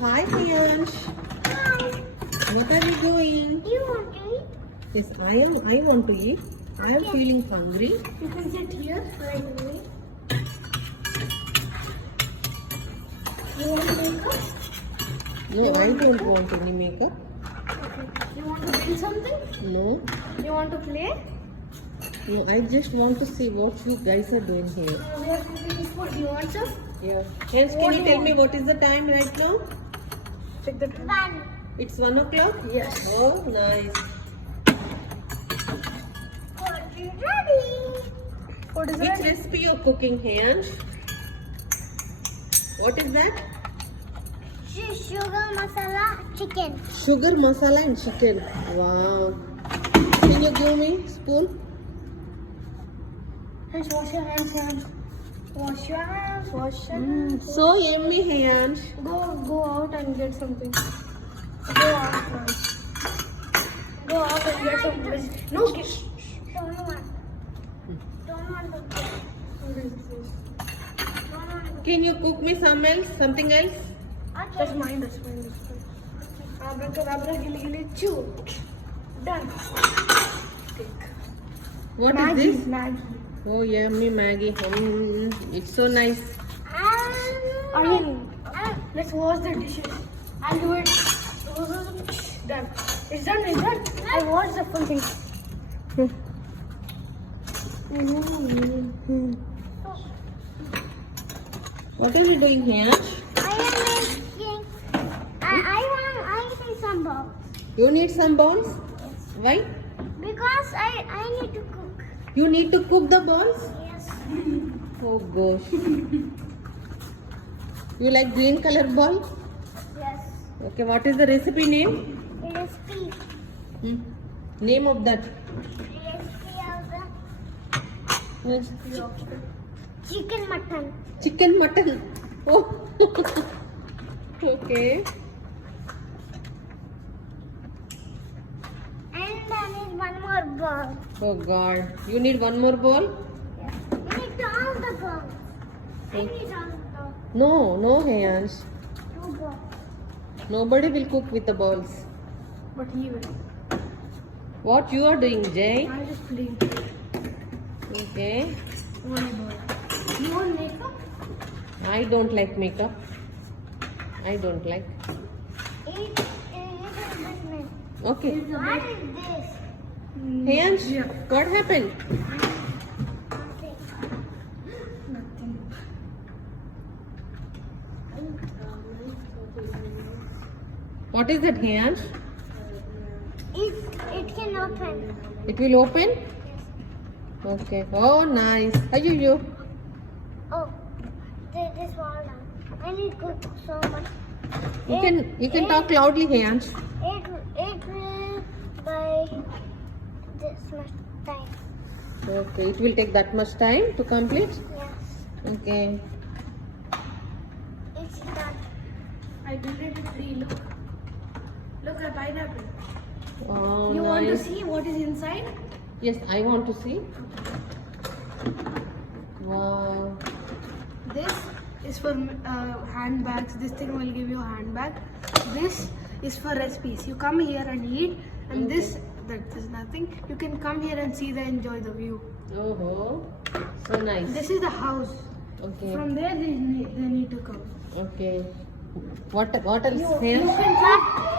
Hi, Priyansh. Hi. What are you doing? Do you want to eat? Yes, I am. I want to eat. I am feeling hungry. You can sit here like me. You want to make up? No, I don't want any makeup. Okay. You want to drink something? No, You want to play? no. I just want to see what you guys are doing here. We are cooking food. You want some? Yeah. Hence, What can do you you tell me what is the time right now? Check the time. It's 1 o'clock. Yes. Oh, nice. Food is ready. Food is Which ready. recipe you're cooking, Hansh? What is that? Sugar masala chicken. Sugar masala and chicken. Wow. Can you give me spoon? Hands, wash your hands. Wash your hands. Wash your hands. So yummy, Hansh. Go out and get something. Go out now. Go out and get some veg. No, get. Don't want. Don't want to get. What is this? Don't want to. Can you cook me something else? That's mine. That's mine. Abracadabra, gilly gilly, chew. Done. Take. What is Maggie. this? Maggie. Oh, yummy Maggie. It's so nice. Onion. Let's wash the dishes. I'll do it. Done. It's done. It's done. I washed the full thing. What are you doing, Hansh? I am making. I need some balls You need some balls? Why? because I need to cook. You need to cook the balls? Yes. Oh gosh. You like green color ball? Yes. Okay, what is the recipe name? It is beef. Name of that? Recipe of the Yes. chicken mutton. Chicken mutton. Oh. Okay. And I need one more ball. Oh God. You need one more ball? Yes. I need all the balls. I need all the balls. No, Hansh. Two balls. Nobody will cook with the balls. But he will. What you are doing, Jay? I'll just play. Okay. One ball. You want makeup? I don't like makeup. I don't like. It is business. Okay. What is this? Hansh, what happened? Okay. Nothing. What is that, Hansh? It can open. It will open? Okay. Oh, nice. You. Oh, this wall now. I need to cook so much. You can talk loudly, Hansh. It will by this much time. Okay. It will take that much time to complete? Yes. Okay. It's done. I did it free. Look. Look at pineapple. Oh, You nice. want to see what is inside? Yes, I want to see. Wow. This is for handbags. This thing will give you a handbag. This is for recipes. You come here and eat, and this that is nothing. You can come here and see enjoy the view. Oh, so nice. This is the house. Okay. From there they need to come. Okay. What else, You Hansh? can